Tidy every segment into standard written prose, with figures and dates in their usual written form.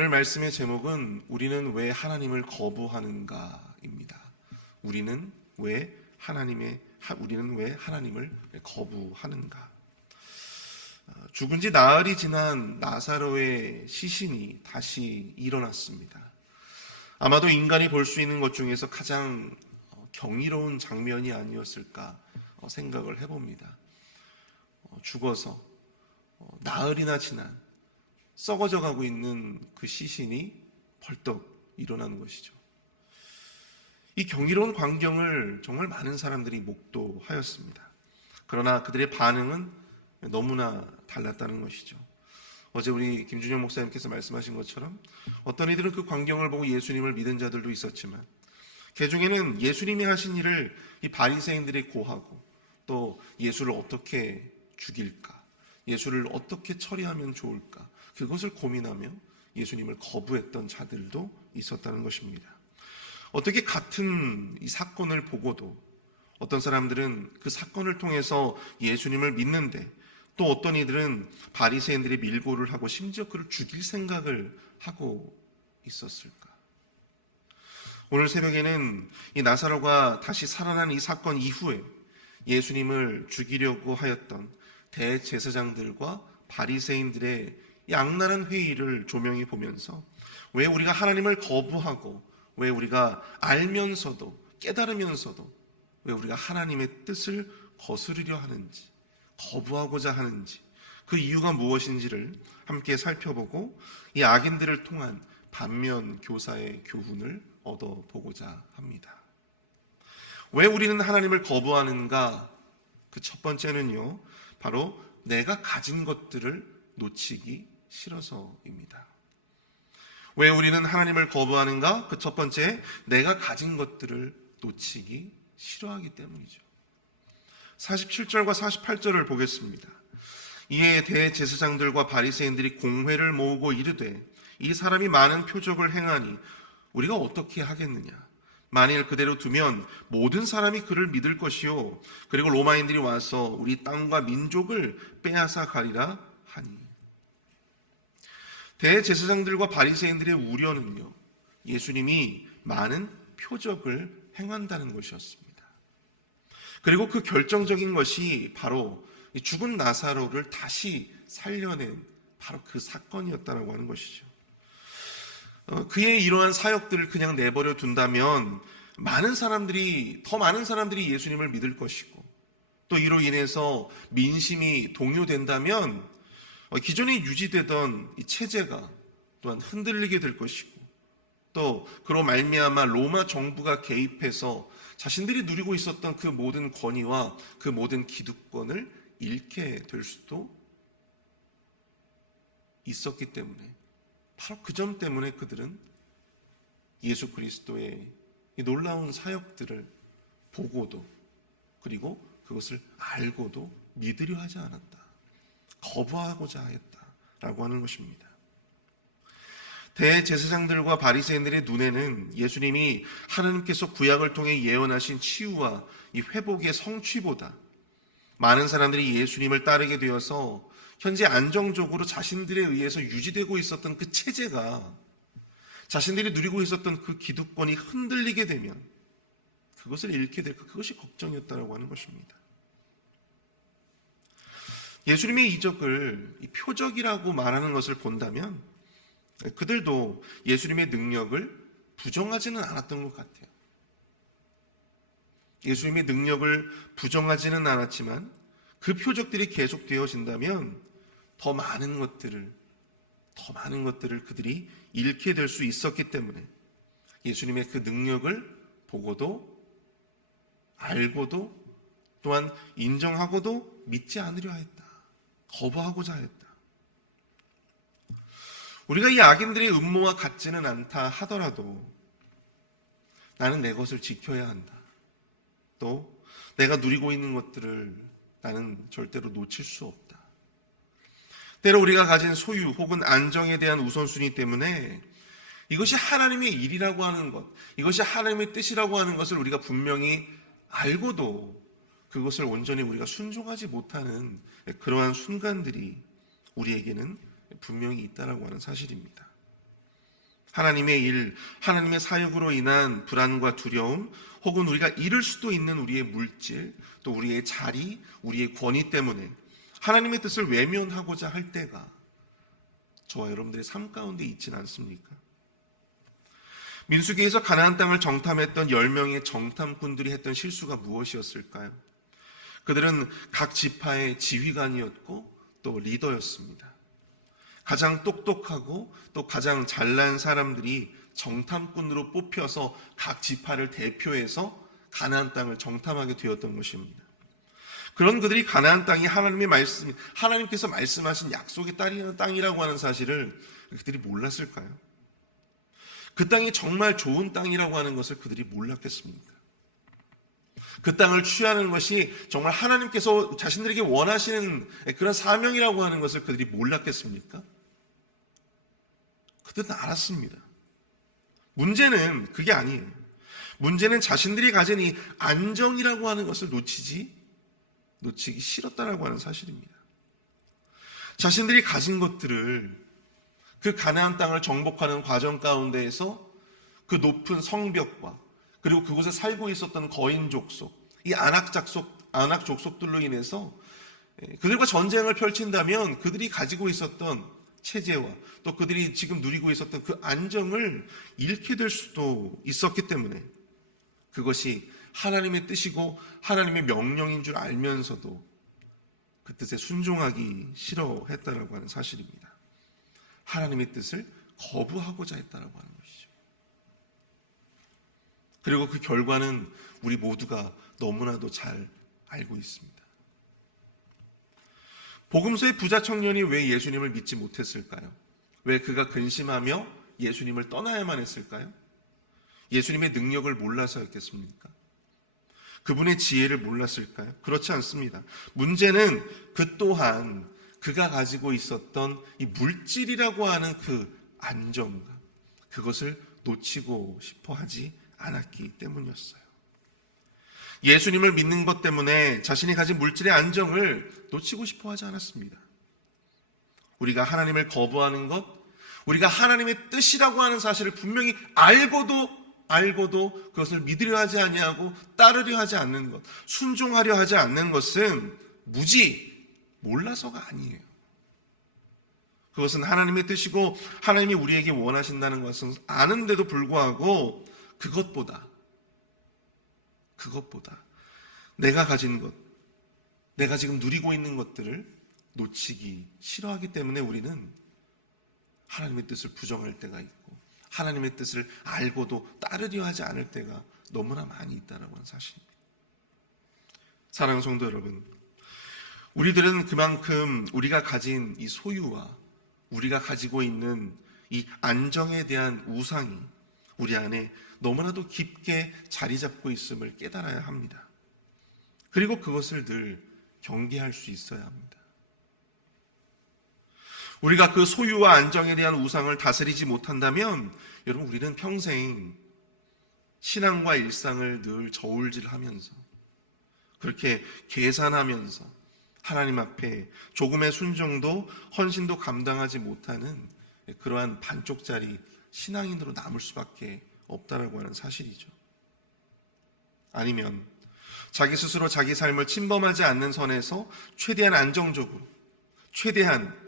오늘 말씀의 제목은 우리는 왜 하나님을 거부하는가입니다. 우리는 왜 하나님을 거부하는가? 죽은 지 나흘이 지난 나사로의 시신이 다시 일어났습니다. 아마도 인간이 볼 수 있는 것 중에서 가장 경이로운 장면이 아니었을까 생각을 해봅니다. 죽어서 나흘이나 지난 썩어져 가고 있는 그 시신이 벌떡 일어나는 것이죠. 이 경이로운 광경을 정말 많은 사람들이 목도하였습니다. 그러나 그들의 반응은 너무나 달랐다는 것이죠. 어제 우리 김준영 목사님께서 말씀하신 것처럼 어떤 이들은 그 광경을 보고 예수님을 믿은 자들도 있었지만 그 중에는 예수님이 하신 일을 이 바리새인들이 고하고 또 예수를 어떻게 죽일까, 예수를 어떻게 처리하면 좋을까, 그것을 고민하며 예수님을 거부했던 자들도 있었다는 것입니다. 어떻게 같은 이 사건을 보고도 어떤 사람들은 그 사건을 통해서 예수님을 믿는데 또 어떤 이들은 바리새인들의 밀고를 하고 심지어 그를 죽일 생각을 하고 있었을까? 오늘 새벽에는 이 나사로가 다시 살아난 이 사건 이후에 예수님을 죽이려고 하였던 대제사장들과 바리새인들의 이 악랄한 회의를 조명해 보면서 왜 우리가 하나님을 거부하고 왜 우리가 알면서도 깨달으면서도 왜 우리가 하나님의 뜻을 거스르려 하는지, 거부하고자 하는지, 그 이유가 무엇인지를 함께 살펴보고 이 악인들을 통한 반면 교사의 교훈을 얻어보고자 합니다. 왜 우리는 하나님을 거부하는가? 그 첫 번째는요, 바로 내가 가진 것들을 놓치기 싫어서입니다. 왜 우리는 하나님을 거부하는가? 그 첫 번째, 내가 가진 것들을 놓치기 싫어하기 때문이죠. 47절과 48절을 보겠습니다. 이에 대제사장들과 바리새인들이 공회를 모으고 이르되 이 사람이 많은 표적을 행하니 우리가 어떻게 하겠느냐? 만일 그대로 두면 모든 사람이 그를 믿을 것이요 그리고 로마인들이 와서 우리 땅과 민족을 빼앗아 가리라 하니. 대제사장들과 바리새인들의 우려는요, 예수님이 많은 표적을 행한다는 것이었습니다. 그리고 그 결정적인 것이 바로 죽은 나사로를 다시 살려낸 바로 그 사건이었다라고 하는 것이죠. 그의 이러한 사역들을 그냥 내버려 둔다면 더 많은 사람들이 예수님을 믿을 것이고 또 이로 인해서 민심이 동요된다면 기존에 유지되던 이 체제가 또한 흔들리게 될 것이고 또 그로 말미암아 로마 정부가 개입해서 자신들이 누리고 있었던 그 모든 권위와 그 모든 기득권을 잃게 될 수도 있었기 때문에 바로 그 점 때문에 그들은 예수 그리스도의 이 놀라운 사역들을 보고도 그리고 그것을 알고도 믿으려 하지 않았다. 거부하고자 하였다라고 하는 것입니다. 대제사장들과 바리새인들의 눈에는 예수님이 하나님께서 구약을 통해 예언하신 치유와 이 회복의 성취보다 많은 사람들이 예수님을 따르게 되어서 현재 안정적으로 자신들에 의해서 유지되고 있었던 그 체제가 자신들이 누리고 있었던 그 기득권이 흔들리게 되면 그것을 잃게 될까, 그것이 걱정이었다고 하는 것입니다. 예수님의 이적을 이 표적이라고 말하는 것을 본다면 그들도 예수님의 능력을 부정하지는 않았던 것 같아요. 예수님의 능력을 부정하지는 않았지만 그 표적들이 계속되어진다면 더 많은 것들을 그들이 잃게 될 수 있었기 때문에 예수님의 그 능력을 보고도 알고도 또한 인정하고도 믿지 않으려 했다. 거부하고자 했다. 우리가 이 악인들의 음모와 같지는 않다 하더라도 나는 내 것을 지켜야 한다. 또 내가 누리고 있는 것들을 나는 절대로 놓칠 수 없다. 때로 우리가 가진 소유 혹은 안정에 대한 우선순위 때문에 이것이 하나님의 일이라고 하는 것, 이것이 하나님의 뜻이라고 하는 것을 우리가 분명히 알고도 그것을 온전히 우리가 순종하지 못하는 그러한 순간들이 우리에게는 분명히 있다라고 하는 사실입니다. 하나님의 일, 하나님의 사역으로 인한 불안과 두려움, 혹은 우리가 잃을 수도 있는 우리의 물질, 또 우리의 자리, 우리의 권위 때문에 하나님의 뜻을 외면하고자 할 때가 저와 여러분들의 삶 가운데 있지는 않습니까? 민수기에서 가나안 땅을 정탐했던 10명의 정탐꾼들이 했던 실수가 무엇이었을까요? 그들은 각 지파의 지휘관이었고 또 리더였습니다. 가장 똑똑하고 또 가장 잘난 사람들이 정탐꾼으로 뽑혀서 각 지파를 대표해서 가나안 땅을 정탐하게 되었던 것입니다. 그런 그들이 가나안 땅이 하나님께서 말씀하신 약속의 땅이라고 하는 사실을 그들이 몰랐을까요? 그 땅이 정말 좋은 땅이라고 하는 것을 그들이 몰랐겠습니까? 그 땅을 취하는 것이 정말 하나님께서 자신들에게 원하시는 그런 사명이라고 하는 것을 그들이 몰랐겠습니까? 그들은 알았습니다. 문제는 그게 아니에요. 문제는 자신들이 가진 이 안정이라고 하는 것을 놓치기 싫었다라고 하는 사실입니다. 자신들이 가진 것들을 그 가나안 땅을 정복하는 과정 가운데에서 그 높은 성벽과 그리고 그곳에 살고 있었던 거인 족속, 이 안악 족속들로 인해서 그들과 전쟁을 펼친다면 그들이 가지고 있었던 체제와 또 그들이 지금 누리고 있었던 그 안정을 잃게 될 수도 있었기 때문에 그것이 하나님의 뜻이고 하나님의 명령인 줄 알면서도 그 뜻에 순종하기 싫어했다라고 하는 사실입니다. 하나님의 뜻을 거부하고자 했다라고 하는 것이죠. 그리고 그 결과는 우리 모두가 너무나도 잘 알고 있습니다. 복음서의 부자 청년이 왜 예수님을 믿지 못했을까요? 왜 그가 근심하며 예수님을 떠나야만 했을까요? 예수님의 능력을 몰라서였겠습니까? 그분의 지혜를 몰랐을까요? 그렇지 않습니다. 문제는 그 또한 그가 가지고 있었던 이 물질이라고 하는 그 안정감, 그것을 놓치고 싶어 하지 않았기 때문이었어요. 예수님을 믿는 것 때문에 자신이 가진 물질의 안정을 놓치고 싶어 하지 않았습니다. 우리가 하나님을 거부하는 것, 우리가 하나님의 뜻이라고 하는 사실을 분명히 알고도 그것을 믿으려 하지 아니하고 따르려 하지 않는 것, 순종하려 하지 않는 것은 몰라서가 아니에요. 그것은 하나님의 뜻이고 하나님이 우리에게 원하신다는 것은 아는데도 불구하고 그것보다 내가 가진 것, 내가 지금 누리고 있는 것들을 놓치기 싫어하기 때문에 우리는 하나님의 뜻을 부정할 때가 있고 하나님의 뜻을 알고도 따르려 하지 않을 때가 너무나 많이 있다는 사실입니다. 사랑하는 성도 여러분, 우리들은 그만큼 우리가 가진 이 소유와 우리가 가지고 있는 이 안정에 대한 우상이 우리 안에 너무나도 깊게 자리 잡고 있음을 깨달아야 합니다. 그리고 그것을 늘 경계할 수 있어야 합니다. 우리가 그 소유와 안정에 대한 우상을 다스리지 못한다면 여러분 우리는 평생 신앙과 일상을 늘 저울질하면서 그렇게 계산하면서 하나님 앞에 조금의 순종도 헌신도 감당하지 못하는 그러한 반쪽짜리 신앙인으로 남을 수밖에 없다라고 하는 사실이죠. 아니면 자기 스스로 자기 삶을 침범하지 않는 선에서 최대한 안정적으로 최대한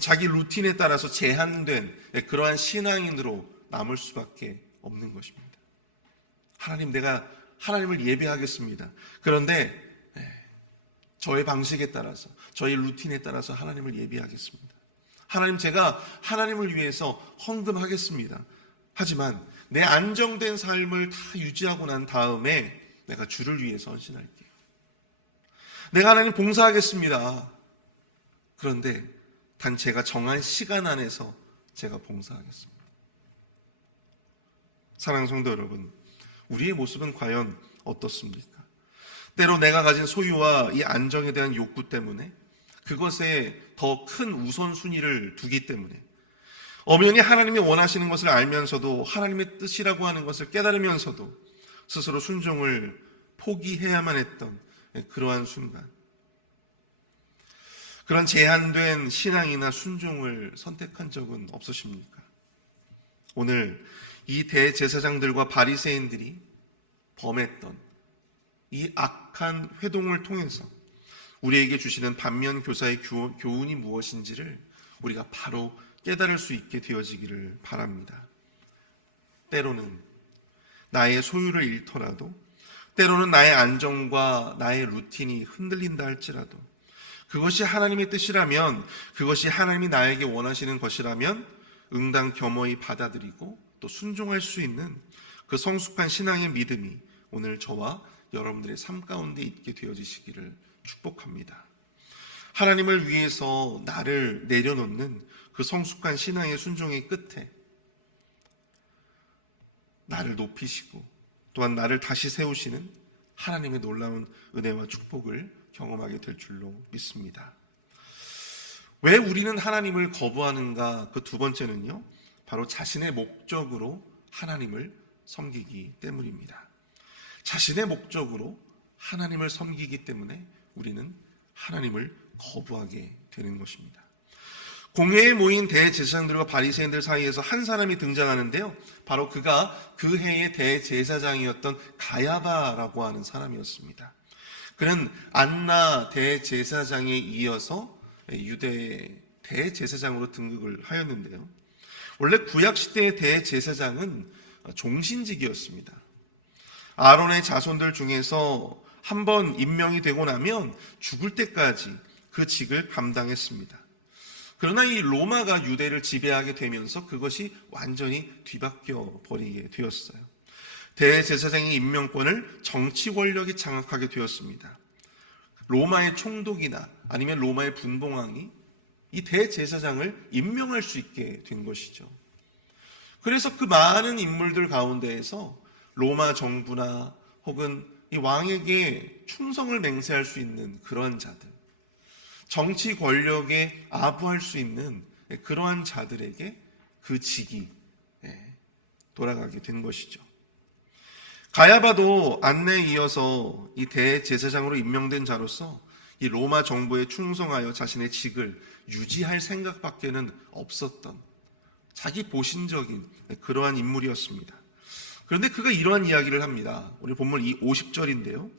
자기 루틴에 따라서 제한된 그러한 신앙인으로 남을 수밖에 없는 것입니다. 하나님, 내가 하나님을 예배하겠습니다. 그런데 저의 방식에 따라서 저의 루틴에 따라서 하나님을 예배하겠습니다. 하나님, 제가 하나님을 위해서 헌금하겠습니다. 하지만 내 안정된 삶을 다 유지하고 난 다음에 내가 주를 위해서 헌신할게요. 내가 하나님 봉사하겠습니다. 그런데 단 제가 정한 시간 안에서 제가 봉사하겠습니다. 사랑하는 성도 여러분, 우리의 모습은 과연 어떻습니까? 때로 내가 가진 소유와 이 안정에 대한 욕구 때문에 그것에 더 큰 우선순위를 두기 때문에 엄연히 하나님이 원하시는 것을 알면서도 하나님의 뜻이라고 하는 것을 깨달으면서도 스스로 순종을 포기해야만 했던 그러한 순간, 그런 제한된 신앙이나 순종을 선택한 적은 없으십니까? 오늘 이 대제사장들과 바리새인들이 범했던 이 악한 회동을 통해서 우리에게 주시는 반면 교사의 교훈이 무엇인지를 우리가 바로 깨달을 수 있게 되어지기를 바랍니다. 때로는 나의 소유를 잃더라도, 때로는 나의 안정과 나의 루틴이 흔들린다 할지라도, 그것이 하나님의 뜻이라면, 그것이 하나님이 나에게 원하시는 것이라면 응당 겸허히 받아들이고 또 순종할 수 있는 그 성숙한 신앙의 믿음이 오늘 저와 여러분들의 삶 가운데 있게 되어지시기를 축복합니다. 하나님을 위해서 나를 내려놓는 그 성숙한 신앙의 순종의 끝에 나를 높이시고 또한 나를 다시 세우시는 하나님의 놀라운 은혜와 축복을 경험하게 될 줄로 믿습니다. 왜 우리는 하나님을 거부하는가? 그 두 번째는요, 바로 자신의 목적으로 하나님을 섬기기 때문입니다. 자신의 목적으로 하나님을 섬기기 때문에 우리는 하나님을 거부하게 되는 것입니다. 공회에 모인 대제사장들과 바리새인들 사이에서 한 사람이 등장하는데요, 바로 그가 그 해의 대제사장이었던 가야바라고 하는 사람이었습니다. 그는 안나 대제사장에 이어서 유대의 대제사장으로 등극을 하였는데요, 원래 구약시대의 대제사장은 종신직이었습니다. 아론의 자손들 중에서 한번 임명이 되고 나면 죽을 때까지 그 직을 감당했습니다. 그러나 이 로마가 유대를 지배하게 되면서 그것이 완전히 뒤바뀌어 버리게 되었어요. 대제사장의 임명권을 정치 권력이 장악하게 되었습니다. 로마의 총독이나 아니면 로마의 분봉왕이 이 대제사장을 임명할 수 있게 된 것이죠. 그래서 그 많은 인물들 가운데에서 로마 정부나 혹은 이 왕에게 충성을 맹세할 수 있는 그러한 자들, 정치 권력에 아부할 수 있는 그러한 자들에게 그 직이 돌아가게 된 것이죠. 가야바도 안내에 이어서 이 대제사장으로 임명된 자로서 이 로마 정부에 충성하여 자신의 직을 유지할 생각밖에는 없었던 자기 보신적인 그러한 인물이었습니다. 그런데 그가 이러한 이야기를 합니다. 우리 본문 이 50절인데요.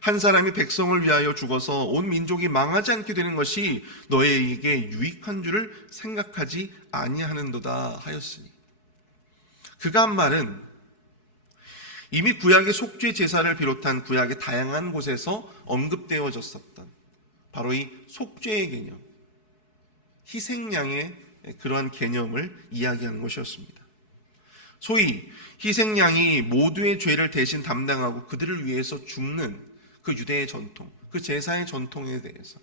한 사람이 백성을 위하여 죽어서 온 민족이 망하지 않게 되는 것이 너희에게 유익한 줄을 생각하지 아니하는도다 하였으니, 그가 한 말은 이미 구약의 속죄 제사를 비롯한 구약의 다양한 곳에서 언급되어졌었던 바로 이 속죄의 개념, 희생양의 그러한 개념을 이야기하는 것이었습니다. 소위 희생양이 모두의 죄를 대신 담당하고 그들을 위해서 죽는 그 유대의 전통, 그 제사의 전통에 대해서.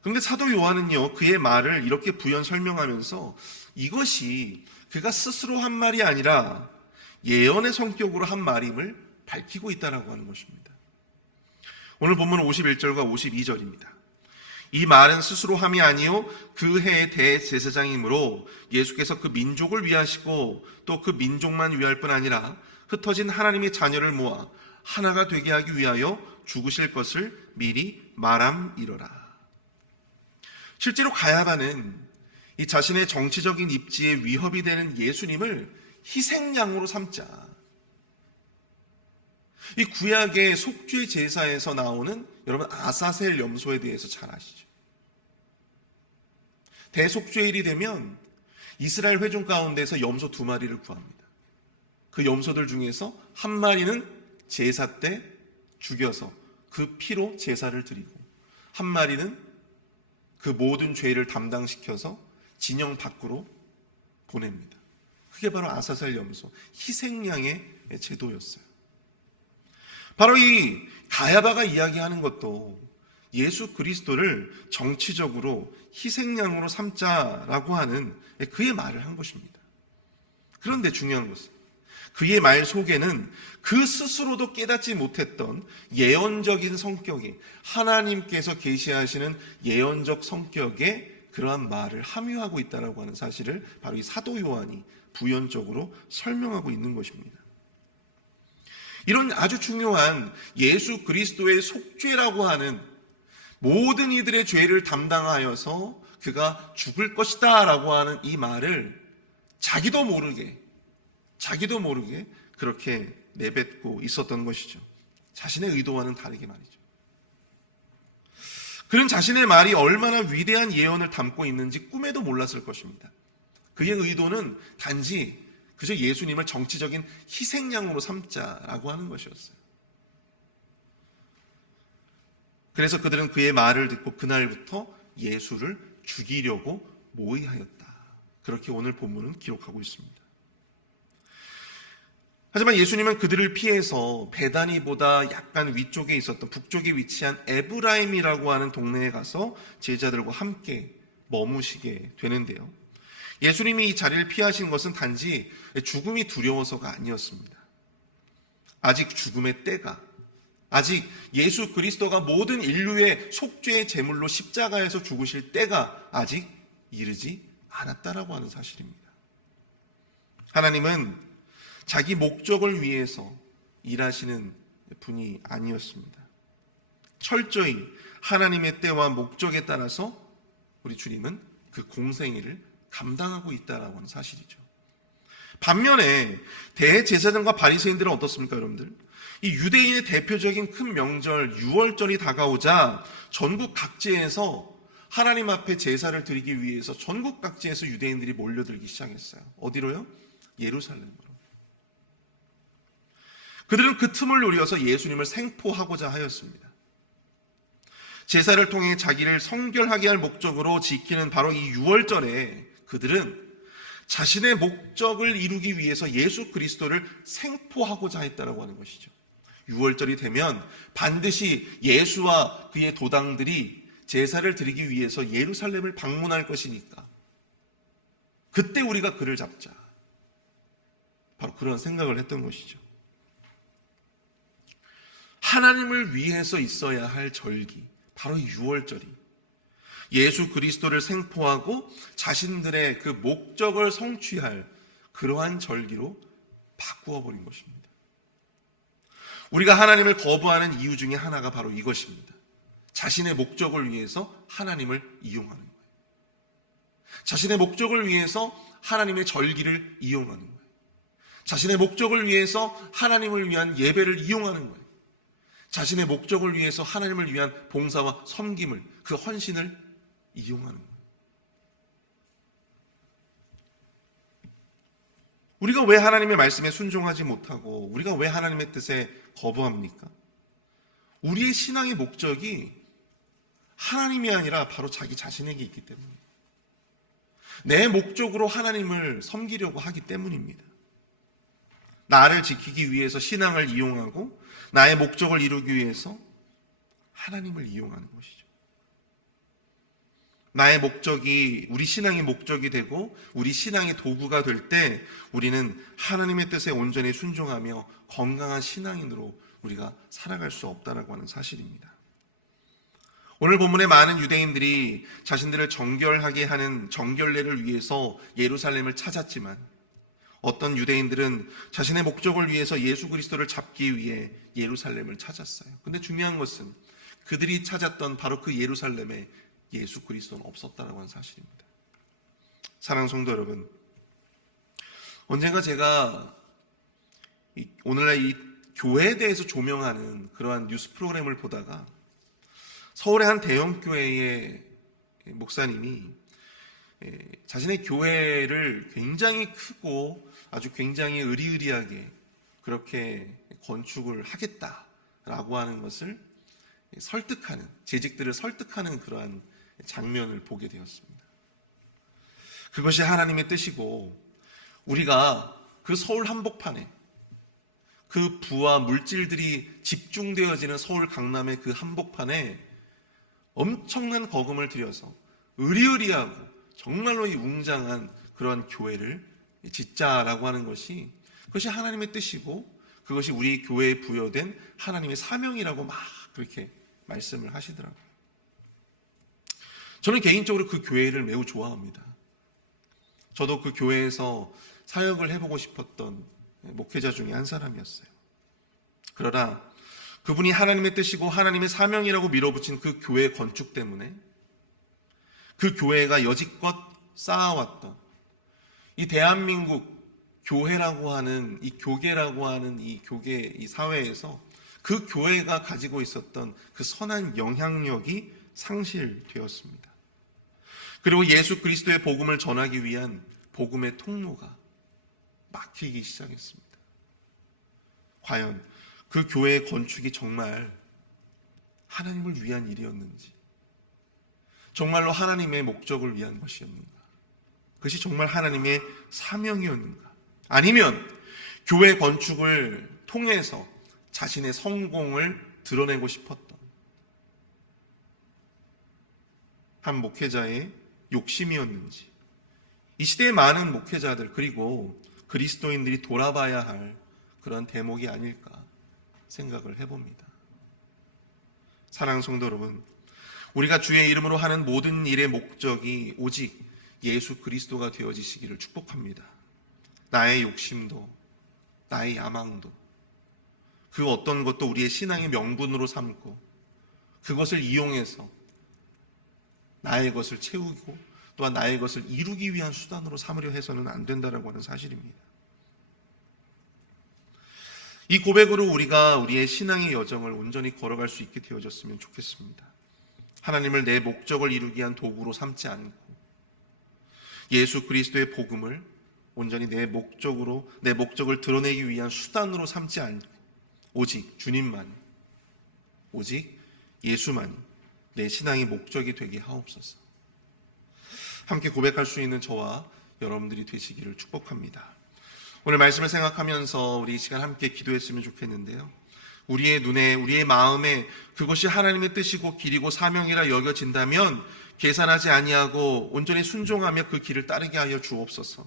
그런데 사도 요한은요, 그의 말을 이렇게 부연 설명하면서 이것이 그가 스스로 한 말이 아니라 예언의 성격으로 한 말임을 밝히고 있다라고 하는 것입니다. 오늘 본문 51절과 52절입니다. 이 말은 스스로 함이 아니요 그 해의 대제사장이므로 예수께서 그 민족을 위하시고 또 그 민족만 위할 뿐 아니라 흩어진 하나님의 자녀를 모아 하나가 되게 하기 위하여 죽으실 것을 미리 말함이러라. 실제로 가야바는 이 자신의 정치적인 입지에 위협이 되는 예수님을 희생양으로 삼자, 이 구약의 속죄 제사에서 나오는 여러분 아사셀 염소에 대해서 잘 아시죠? 대속죄일이 되면 이스라엘 회중 가운데서 염소 2마리를 구합니다. 그 염소들 중에서 한 마리는 제사 때 죽여서 그 피로 제사를 드리고, 한 마리는 그 모든 죄를 담당시켜서 진영 밖으로 보냅니다. 그게 바로 아사셀 염소, 희생양의 제도였어요. 바로 이 가야바가 이야기하는 것도 예수 그리스도를 정치적으로 희생양으로 삼자라고 하는 그의 말을 한 것입니다. 그런데 중요한 것은 그의 말 속에는 그 스스로도 깨닫지 못했던 예언적인 성격이, 하나님께서 계시하시는 예언적 성격의 그러한 말을 함유하고 있다고 하는 사실을 바로 이 사도 요한이 부연적으로 설명하고 있는 것입니다. 이런 아주 중요한 예수 그리스도의 속죄라고 하는 모든 이들의 죄를 담당하여서 그가 죽을 것이다 라고 하는 이 말을 자기도 모르게 그렇게 내뱉고 있었던 것이죠. 자신의 의도와는 다르게 말이죠. 그는 자신의 말이 얼마나 위대한 예언을 담고 있는지 꿈에도 몰랐을 것입니다. 그의 의도는 단지 그저 예수님을 정치적인 희생양으로 삼자라고 하는 것이었어요. 그래서 그들은 그의 말을 듣고 그날부터 예수를 죽이려고 모의하였다. 그렇게 오늘 본문은 기록하고 있습니다. 하지만 예수님은 그들을 피해서 베다니보다 약간 위쪽에 있었던 북쪽에 위치한 에브라임이라고 하는 동네에 가서 제자들과 함께 머무시게 되는데요. 예수님이 이 자리를 피하신 것은 단지 죽음이 두려워서가 아니었습니다. 아직 죽음의 때가, 아직 예수 그리스도가 모든 인류의 속죄의 제물로 십자가에서 죽으실 때가 아직 이르지 않았다라고 하는 사실입니다. 하나님은 자기 목적을 위해서 일하시는 분이 아니었습니다. 철저히 하나님의 때와 목적에 따라서 우리 주님은 그 공생애를 감당하고 있다라고 하는 사실이죠. 반면에 대제사장과 바리새인들은 어떻습니까, 여러분들? 이 유대인의 대표적인 큰 명절 유월절이 다가오자 전국 각지에서 하나님 앞에 제사를 드리기 위해서 전국 각지에서 유대인들이 몰려들기 시작했어요. 어디로요? 예루살렘으로. 그들은 그 틈을 노려서 예수님을 생포하고자 하였습니다. 제사를 통해 자기를 성결하게 할 목적으로 지키는 바로 이 유월절에 그들은 자신의 목적을 이루기 위해서 예수 그리스도를 생포하고자 했다라고 하는 것이죠. 유월절이 되면 반드시 예수와 그의 도당들이 제사를 드리기 위해서 예루살렘을 방문할 것이니까 그때 우리가 그를 잡자. 바로 그런 생각을 했던 것이죠. 하나님을 위해서 있어야 할 절기, 바로 이 유월절이 예수 그리스도를 생포하고 자신들의 그 목적을 성취할 그러한 절기로 바꾸어 버린 것입니다. 우리가 하나님을 거부하는 이유 중에 하나가 바로 이것입니다. 자신의 목적을 위해서 하나님을 이용하는 거예요. 자신의 목적을 위해서 하나님의 절기를 이용하는 거예요. 자신의 목적을 위해서 하나님을 위한 예배를 이용하는 거예요. 자신의 목적을 위해서 하나님을 위한 봉사와 섬김을, 그 헌신을 이용하는 거예요. 우리가 왜 하나님의 말씀에 순종하지 못하고 우리가 왜 하나님의 뜻에 거부합니까? 우리의 신앙의 목적이 하나님이 아니라 바로 자기 자신에게 있기 때문이에요. 내 목적으로 하나님을 섬기려고 하기 때문입니다. 나를 지키기 위해서 신앙을 이용하고 나의 목적을 이루기 위해서 하나님을 이용하는 것이죠. 나의 목적이, 우리 신앙의 목적이 되고 우리 신앙의 도구가 될 때 우리는 하나님의 뜻에 온전히 순종하며 건강한 신앙인으로 우리가 살아갈 수 없다라고 하는 사실입니다. 오늘 본문에 많은 유대인들이 자신들을 정결하게 하는 정결례를 위해서 예루살렘을 찾았지만 어떤 유대인들은 자신의 목적을 위해서 예수 그리스도를 잡기 위해 예루살렘을 찾았어요. 근데 중요한 것은 그들이 찾았던 바로 그 예루살렘에 예수 그리스도는 없었다라고 하는 사실입니다. 사랑하는 성도 여러분, 언젠가 제가 오늘날 이 교회에 대해서 조명하는 그러한 뉴스 프로그램을 보다가 서울의 한 대형 교회의 목사님이 자신의 교회를 굉장히 크고 아주 굉장히 의리의리하게 그렇게 건축을 하겠다라고 하는 것을 설득하는, 재직들을 설득하는 그러한 장면을 보게 되었습니다. 그것이 하나님의 뜻이고 우리가 그 서울 한복판에 그 부와 물질들이 집중되어지는 서울 강남의 그 한복판에 엄청난 거금을 들여서 의리의리하고 정말로 이 웅장한 그런 교회를 짓자라고 하는 것이, 그것이 하나님의 뜻이고 그것이 우리 교회에 부여된 하나님의 사명이라고 막 그렇게 말씀을 하시더라고요. 저는 개인적으로 그 교회를 매우 좋아합니다. 저도 그 교회에서 사역을 해보고 싶었던 목회자 중에 한 사람이었어요. 그러나 그분이 하나님의 뜻이고 하나님의 사명이라고 밀어붙인 그 교회 건축 때문에 그 교회가 여지껏 쌓아왔던 이 대한민국 교회라고 하는 이 교계라고 하는 이 교계 이 사회에서 그 교회가 가지고 있었던 그 선한 영향력이 상실되었습니다. 그리고 예수 그리스도의 복음을 전하기 위한 복음의 통로가 막히기 시작했습니다. 과연 그 교회의 건축이 정말 하나님을 위한 일이었는지, 정말로 하나님의 목적을 위한 것이었는가, 그것이 정말 하나님의 사명이었는가, 아니면 교회 건축을 통해서 자신의 성공을 드러내고 싶었던 한 목회자의 욕심이었는지, 이 시대의 많은 목회자들 그리고 그리스도인들이 돌아봐야 할 그런 대목이 아닐까 생각을 해봅니다. 사랑하는 성도 여러분, 우리가 주의 이름으로 하는 모든 일의 목적이 오직 예수 그리스도가 되어지시기를 축복합니다. 나의 욕심도, 나의 야망도, 그 어떤 것도 우리의 신앙의 명분으로 삼고 그것을 이용해서 나의 것을 채우고 또한 나의 것을 이루기 위한 수단으로 삼으려 해서는 안 된다라고 하는 사실입니다. 이 고백으로 우리가 우리의 신앙의 여정을 온전히 걸어갈 수 있게 되어졌으면 좋겠습니다. 하나님을 내 목적을 이루기 위한 도구로 삼지 않고 예수 그리스도의 복음을 온전히 내 목적을 드러내기 위한 수단으로 삼지 않고 오직 주님만, 오직 예수만이 내 신앙의 목적이 되게 하옵소서. 함께 고백할 수 있는 저와 여러분들이 되시기를 축복합니다. 오늘 말씀을 생각하면서 우리 이 시간 함께 기도했으면 좋겠는데요. 우리의 눈에, 우리의 마음에 그것이 하나님의 뜻이고 길이고 사명이라 여겨진다면 계산하지 아니하고 온전히 순종하며 그 길을 따르게 하여 주옵소서.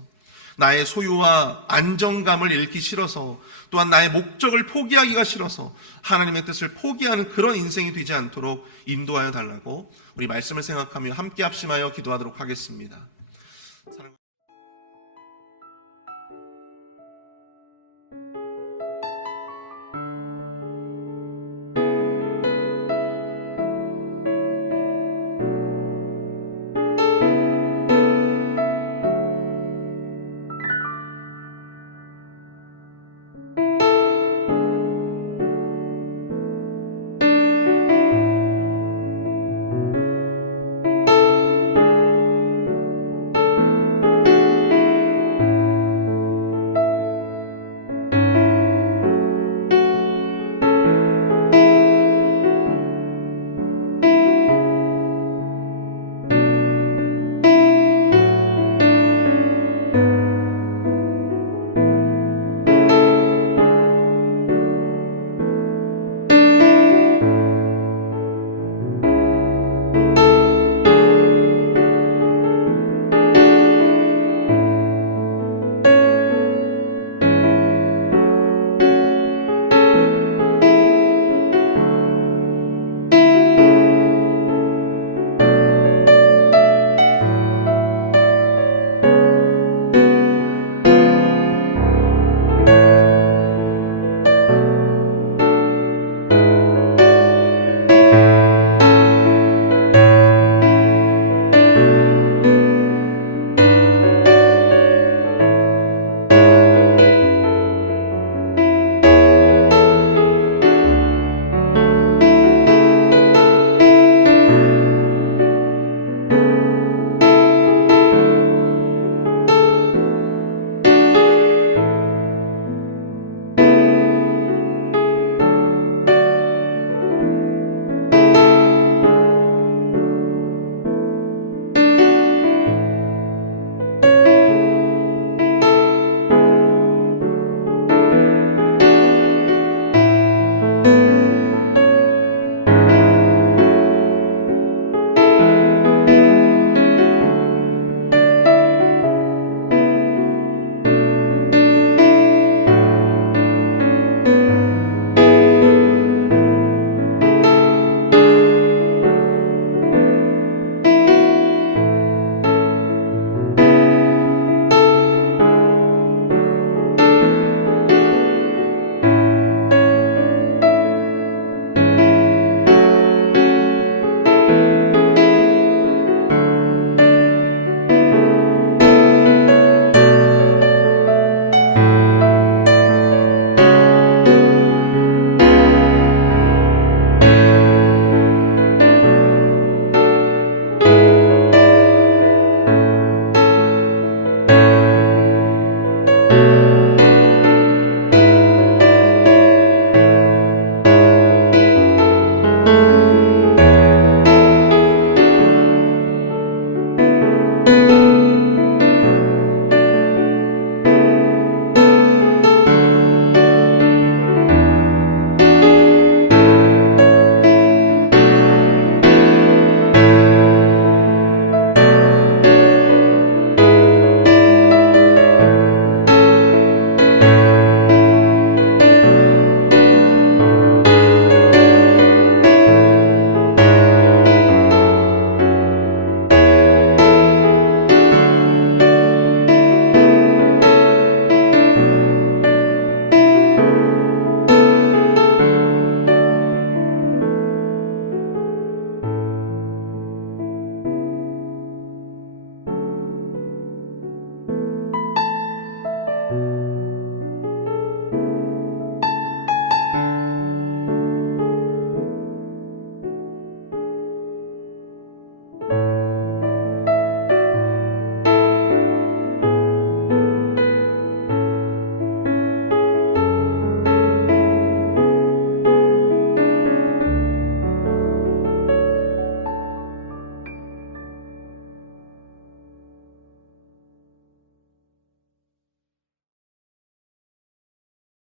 나의 소유와 안정감을 잃기 싫어서, 또한 나의 목적을 포기하기가 싫어서 하나님의 뜻을 포기하는 그런 인생이 되지 않도록 인도하여 달라고 우리 말씀을 생각하며 함께 합심하여 기도하도록 하겠습니다.